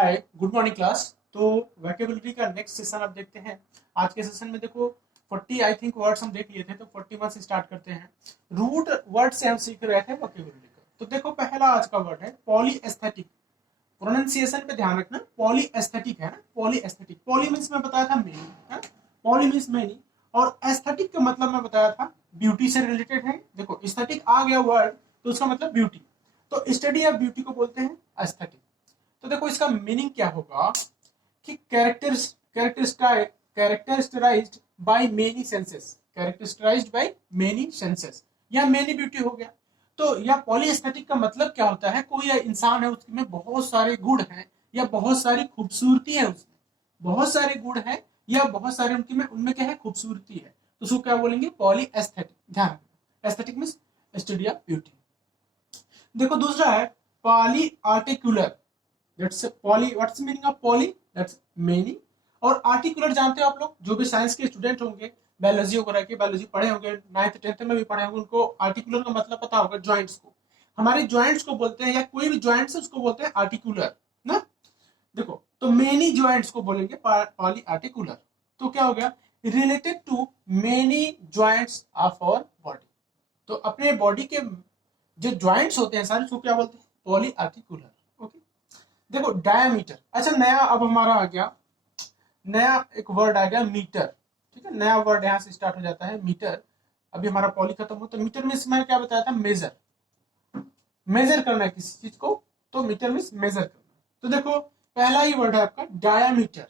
हाय, good morning class. तो vocabulary का next session आप देखते हैं। आज के सेशन में देखो 40 आई थिंक वर्ड्स हम देख लिए थे, तो 41 से स्टार्ट करते हैं। रूट वर्ड से हम सीख रहे थे वोकैबुलरी का। तो देखो पहला आज का वर्ड है पॉली एस्थेटिक। प्रोनाउंसिएशन पे ध्यान रखना, पॉली एस्थेटिक है ना, पॉली एस्थेटिक। पॉली मीन्स मैं बताया था मेनी है, पॉली मीन्स मेनी। और एस्थेटिक का मतलब मैं बताया था ब्यूटी से रिलेटेड है। देखो एस्थेटिक आ गया वर्ड तो उसका मतलब ब्यूटी, तो स्टडी ऑफ ब्यूटी को बोलते हैं एस्थेटिक। तो देखो इसका मीनिंग क्या होगा कि characterised by many senses, characterised by many senses, या मेनी ब्यूटी हो गया। तो या पॉलीएस्थेटिक का मतलब क्या होता है, कोई इंसान है उसमें बहुत सारे गुण हैं या बहुत सारी खूबसूरती है, उसमें बहुत सारे गुण है या बहुत सारे उनकी में उनमें क्या है, खूबसूरती है। तो उसको क्या बोलेंगे, पॉलीएस्थेटिक। ध्यान, aesthetic means study of beauty. देखो दूसरा है poly articular. That's poly, what's meaning of poly, that's many. और आर्टिकुलर जानते हो आप लोग, जो भी साइंस के स्टूडेंट होंगे, बायोलॉजी वगैरह के, बायोलॉजी पढ़े होंगे, 9th 10th में भी पढ़े होंगे, उनको आर्टिकुलर का मतलब पता होगा। जॉइंट्स को, हमारे जॉइंट्स को बोलते हैं, या कोई भी जॉइंट्स है उसको बोलते हैं आर्टिकुलर ना। देखो तो मेनी जॉइंट्स को बोलेंगे पॉली आर्टिकुलर। तो क्या हो गया, related to many joints of our body. तो अपने बॉडी के जो जॉइंट्स होते हैं सारे, उसको क्या बोलते हैं, पॉली आर्टिकुलर। ओके। देखो डायमीटर, अच्छा नया अब हमारा आ गया, नया एक वर्ड आ गया मीटर। ठीक है, नया वर्ड यहाँ से स्टार्ट हो जाता है मीटर। अभी हमारा पॉली खत्म हो, तो मीटर मीन्स मैं क्या बताया था, मेजर, मेजर करना है किसी चीज को, तो मीटर मीन्स मेजर करना। तो देखो पहला ही वर्ड है आपका डायामीटर।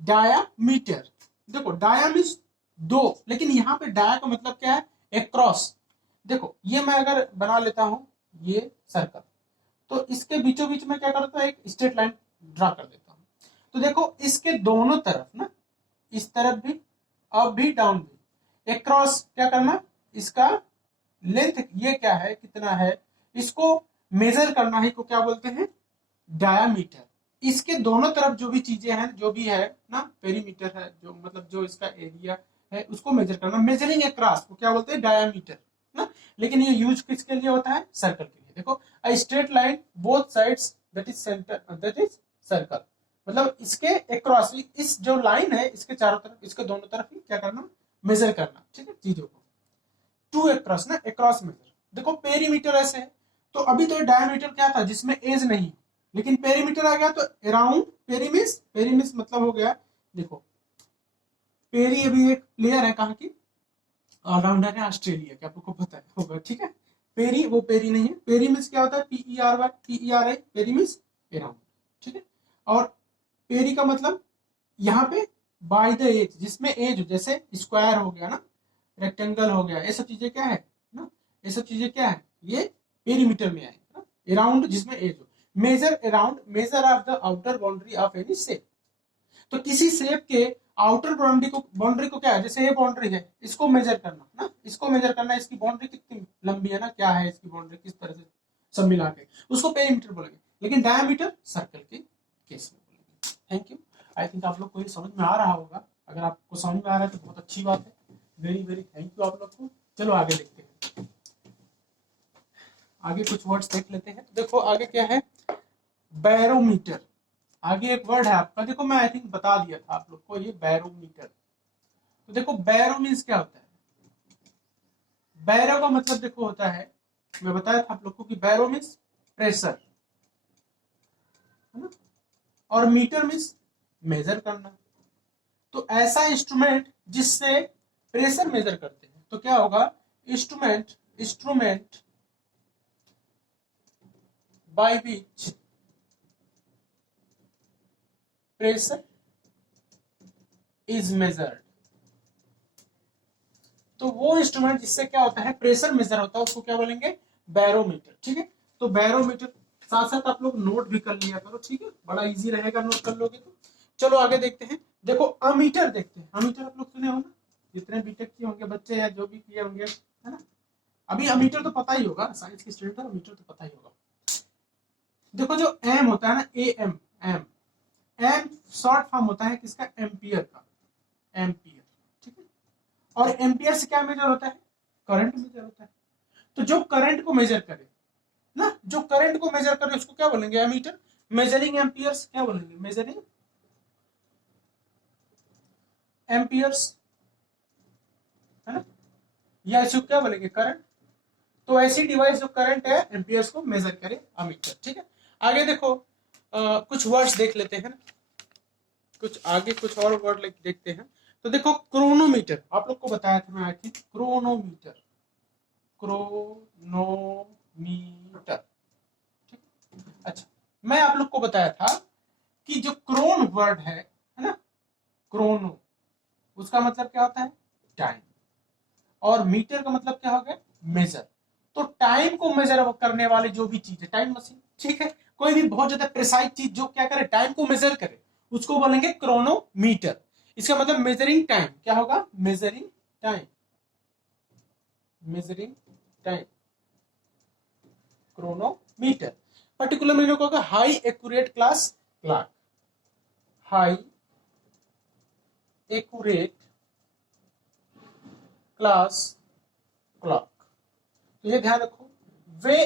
डायामीटर, देखो डाया मीन्स दो, लेकिन यहाँ पे डाया का मतलब क्या है, एक क्रॉस। देखो ये मैं अगर बना लेता हूं ये सर्कल, तो इसके बीचों बीच में क्या करता हूं, एक स्ट्रेट लाइन ड्रा कर देता हूं। तो देखो इसके दोनों तरफ ना, इस तरफ भी, अप भी, डाउन भी, एक क्रॉस क्या करना, इसका लेंथ ये क्या है, कितना है, इसको मेजर करना है, को क्या बोलते हैं, डायामीटर। इसके दोनों तरफ जो भी चीजें हैं, जो भी है ना, पेरीमीटर है, जो मतलब जो इसका एरिया है उसको मेजर करना, मेजरिंग ए क्रॉस को क्या बोलते हैं, डायामीटर ना। लेकिन ये यूज किसके लिए होता है, सर्कल के लिए। देखो a straight line both sides that is centre, that is circle. मतलब इसके अक्रॉस, इस जो लाइन है इसके चारों तरफ, इसके दोनों तरफ ही क्या करना, मेजर करना। ठीक है, चीजों को टू अक्रॉस ना, अक्रॉस मेजर। देखो पेरीमीटर ऐसे है, तो अभी तो डायमीटर क्या था जिसमें एज नहीं, लेकिन पेरीमीटर आ गया तो अराउंड। पेरीमिस, पेरीमिस मतलब हो गया, देखो पेरी अभी एक प्लेयर है कहाँ की, ऑलराउंडर है ऑस्ट्रेलिया के, आपको पता है होगा। ठीक है, पेरी वो पेरी नहीं है, पेरी मिस क्या होता है, PERY, PERI, peri means around. ठीक है, और पेरी का मतलब यहाँ पे बाय द एज, जिसमें एज, जैसे स्क्वायर हो गया ना, रेक्टेंगल हो गया, ये सब चीजें क्या है ना, ये सब चीजें क्या है, ये पेरीमीटर में आएगा ना। अराउंड जिसमें एज हो, measure around, measure of the outer boundary of any shape. तो किसी शेप के आउटर बाउंड्री को क्या है, जैसे ये बाउंड्री है, इसको मेजर करना ना, इसको मेजर करना, इसकी बाउंड्री कितनी लंबी है ना, क्या है इसकी बाउंड्री, किस तरह से सब मिला के, उसको पेरीमीटर बोलेंगे। लेकिन डायमीटर सर्कल के केस में बोलेंगे। Thank you. आई थिंक आप लोग को ये समझ में आ रहा होगा। अगर आपको समझ में आ रहा है तो बहुत अच्छी बात है। वेरी वेरी थैंक यू आप लोग को। चलो आगे देखते हैं, आगे कुछ वर्ड्स देख लेते हैं। देखो आगे क्या है, बैरोमीटर। आगे एक वर्ड है आपका, देखो मैं आई थिंक बता दिया था आप लोग को, ये बैरोमीटर। तो देखो बैरो मीन्स क्या होता है, बैरो का मतलब देखो होता है, मैं बताया था आप लोग को कि बैरो मीन्स प्रेशर है ना, और मीटर मीन्स मेजर करना। तो ऐसा इंस्ट्रूमेंट जिससे प्रेशर मेजर करते हैं, तो क्या होगा, instrument, instrument by which pressure is measured. तो वो इंस्ट्रूमेंट जिससे क्या होता है, प्रेशर मेजर होता है, उसको क्या बोलेंगे, बैरोमीटर। ठीक है, तो बैरोमीटर साथ साथ आप लोग नोट भी कर लिया करो। ठीक है, बड़ा इजी रहेगा नोट कर लोगे तो। चलो आगे देखते हैं। देखो अमीटर देखते हैं। अमीटर आप लोग सुने हो ना, जितने बीटेक किए होंगे बच्चे या जो भी किए होंगे, है ना। अभी अमीटर तो पता ही होगा, साइंस के स्टूडेंट है, अमीटर तो पता ही होगा। देखो जो एम होता है ना, AM, M, M short form होता है किसका, एम्पियर का, एम्पियर। ठीक है, और एम्पियर से क्या मेजर होता है, करंट मेजर होता है। तो जो करंट को मेजर करे ना, जो करंट को मेजर करे उसको क्या बोलेंगे, एमीटर। मेजरिंग एम्पियर्स क्या बोलेंगे, मेजरिंग एम्पियर्स, है ना, या इसको क्या बोलेंगे, करंट। तो ऐसी डिवाइस जो करंट है एम्पियर्स को मेजर करे, अमीटर। ठीक है, आगे देखो कुछ वर्ड्स देख लेते हैं ना, कुछ आगे कुछ और वर्ड देखते हैं। तो देखो क्रोनोमीटर, आप लोग को बताया था मैं आई थिंक, क्रोनोमीटर, क्रोनोमीटर। ठीक, अच्छा, मैं आप लोग को बताया था कि जो क्रोन वर्ड है ना, क्रोनो, उसका मतलब क्या होता है, टाइम, और मीटर का मतलब क्या हो गया, मेजर। तो टाइम को मेजर करने वाली जो भी चीज है, टाइम मशीन, ठीक है, कोई भी बहुत ज्यादा प्रिसाइज चीज जो क्या करे, टाइम को मेजर करे, उसको बोलेंगे क्रोनोमीटर। इसका मतलब मेजरिंग टाइम क्या होगा, measuring time, measuring time, chronometer. Particular meter को होगा high accurate class clock, high accurate class clock. तो ये ध्यान रखो, वे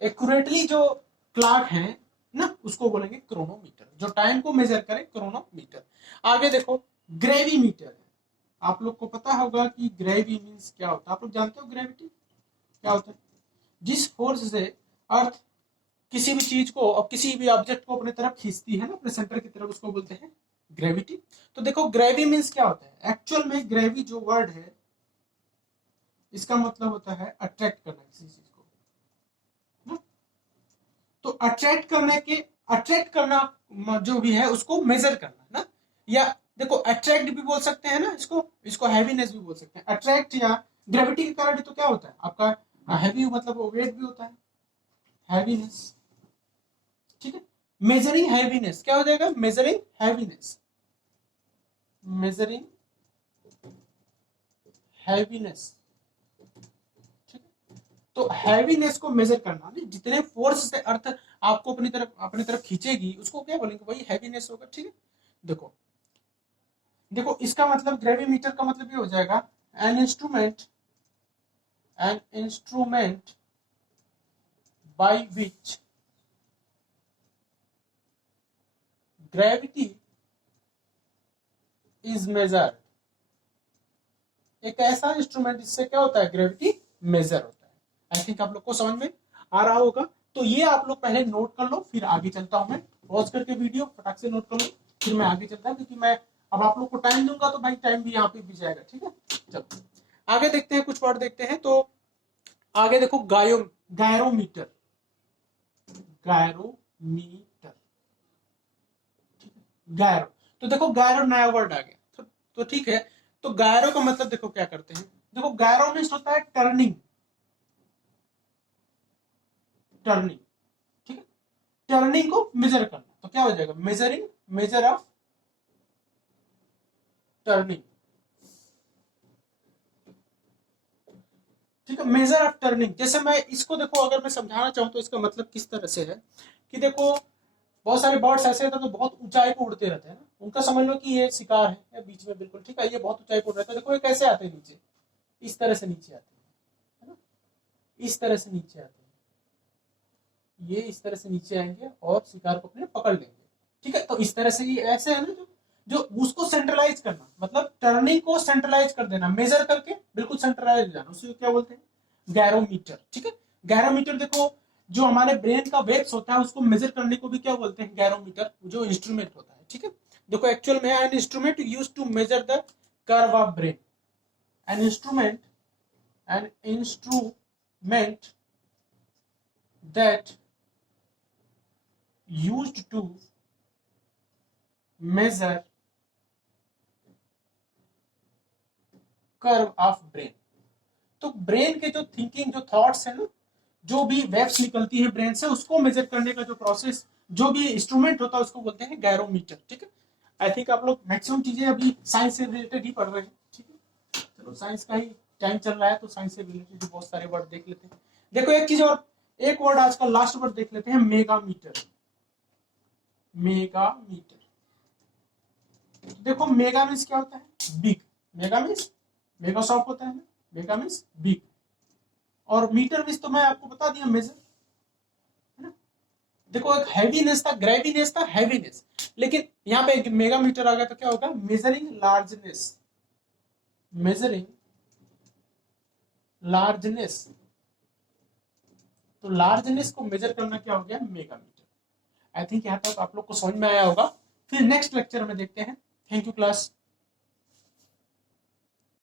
एक्यूरेटली जो क्लॉक है ना, उसको बोलेंगे क्रोनोमीटर, जो टाइम को मेजर करे, क्रोनोमीटर। आगे देखो ग्रेविमीटर है, आप लोग को पता होगा कि ग्रेवी मीन्स क्या होता है, आप लोग जानते हो ग्रेविटी क्या होता है, जिस फोर्स से अर्थ किसी भी चीज को और किसी भी ऑब्जेक्ट को अपने तरफ खींचती है ना, अपने सेंटर की तरफ, उसको बोलते हैं ग्रेविटी। तो देखो ग्रेवी मीन्स क्या होता है, एक्चुअल में ग्रेवी जो वर्ड है इसका मतलब होता है अट्रैक्ट करना किसी चीज को ना? तो अट्रैक्ट करना जो भी है उसको मेजर करना ना, या देखो अट्रैक्ट भी बोल सकते हैं ना, इसको हैवीनेस भी बोल सकते हैं, अट्रैक्ट या ग्रेविटी के कारण तो क्या होता है आपका हैवी, मतलब वेट भी होता है, हैवीनेस। ठीक है, मेजरिंग हैवीनेस क्या हो जाएगा, मेजरिंग हैवीनेस, मेजरिंग हैवीनेस। ठीक है, तो हैवीनेस को मेजर करना, जितने फोर्स से अर्थ आपको अपनी तरफ खींचेगी उसको क्या बोलेंगे, वही हैवीनेस होगा। ठीक है, देखो देखो इसका मतलब ग्रेविमीटर का मतलब ये हो जाएगा, an instrument by which gravity is measured, एक ऐसा इंस्ट्रूमेंट जिससे क्या होता है, ग्रेविटी मेजर होता है। आई थिंक आप लोग को समझ में आ रहा होगा। तो ये आप लोग पहले नोट कर लो, फिर आगे चलता हूं मैं, पॉज करके वीडियो फटाक से नोट कर लो, फिर मैं आगे चलता हूं, क्योंकि मैं अब आप लोग को टाइम दूंगा तो भाई टाइम भी यहाँ पे भी जाएगा। ठीक है, चलो आगे देखते हैं, कुछ वर्ड देखते हैं। तो आगे देखो गायरोमीटर, गायरोमीटर, ठीक है, गायरो। तो देखो गायरो नया वर्ड आ गया, तो ठीक है, तो गायरो का मतलब देखो क्या करते हैं, देखो गायरो मीन्स होता है टर्निंग, टर्निंग। ठीक है, टर्निंग को मेजर करना, तो क्या हो जाएगा, मेजरिंग, मेजर ऑफ टर्निंग। ठीक है, मेजर ऑफ टर्निंग। जैसे मैं इसको देखो, अगर मैं समझाना चाहूं तो इसका मतलब किस तरह से है कि देखो बहुत सारे बर्ड्स ऐसे रहते हैं तो बहुत ऊंचाई पे उड़ते रहते हैं ना, उनका समझ लो कि ये शिकार है या बीच में, बिल्कुल ठीक है, ये बहुत ऊंचाई पे उड़ रहे थे, देखो ये कैसे आते हैं नीचे, इस तरह से नीचे आते हैं, है ना, इस तरह से नीचे आते हैं, ये इस तरह से नीचे आएंगे और शिकार को अपने पकड़ लेंगे। ठीक है, तो इस तरह से ये ऐसे है ना, जो उसको सेंट्रलाइज करना, मतलब टर्निंग को सेंट्रलाइज कर देना, मेजर करके बिल्कुल सेंट्रलाइज हो जाना, उसे क्या बोलते हैं, गैरोमीटर। ठीक है, गैरोमीटर देखो जो हमारे ब्रेन का वेव्स होता है उसको मेजर करने को भी क्या बोलते हैं, गैरोमीटर, जो इंस्ट्रूमेंट होता है। ठीक है, देखो एक्चुअल में an instrument use to measure the curve of brain, an instrument that used to measure curve of brain. तो ब्रेन के जो थिंकिंग, जो थॉट्स है ना, जो भी वेव्स निकलती है ब्रेन से, उसको मेजर करने का जो प्रोसेस, जो भी इंस्ट्रूमेंट होता है उसको बोलते हैं गैरोमीटर। ठीक है, आई थिंक आप लोग मैक्सिमम चीजें अभी साइंस से रिलेटेड ही पढ़ रहे हैं। ठीक है, चलो साइंस का ही टाइम चल रहा है तो साइंस से रिलेटेड बहुत सारे वर्ड देख लेते हैं। देखो एक चीज और, एक वर्ड आज का लास्ट वर्ड देख लेते हैं, मेगामीटर, मेगामीटर। देखो मेगा मीन्स क्या होता है, big, mega means mega shop होता है ना, मेगा मीन्स बिग, और मीटर मीन्स तो मैं आपको बता दिया, मेजर, है ना, देखो एक हैवीनेस था, ग्रेविनेस था, हैवीनेस, लेकिन यहाँ पे एक मेगामीटर आ गया तो क्या होगा, मेजरिंग लार्जनेस, मेजरिंग लार्जनेस। तो लार्जनेस को मेजर करना क्या हो गया, मेगामीटर। आई थिंक यहाँ तक आप लोग को समझ में आया होगा। फिर नेक्स्ट लेक्चर में देखते हैं। Thank you class.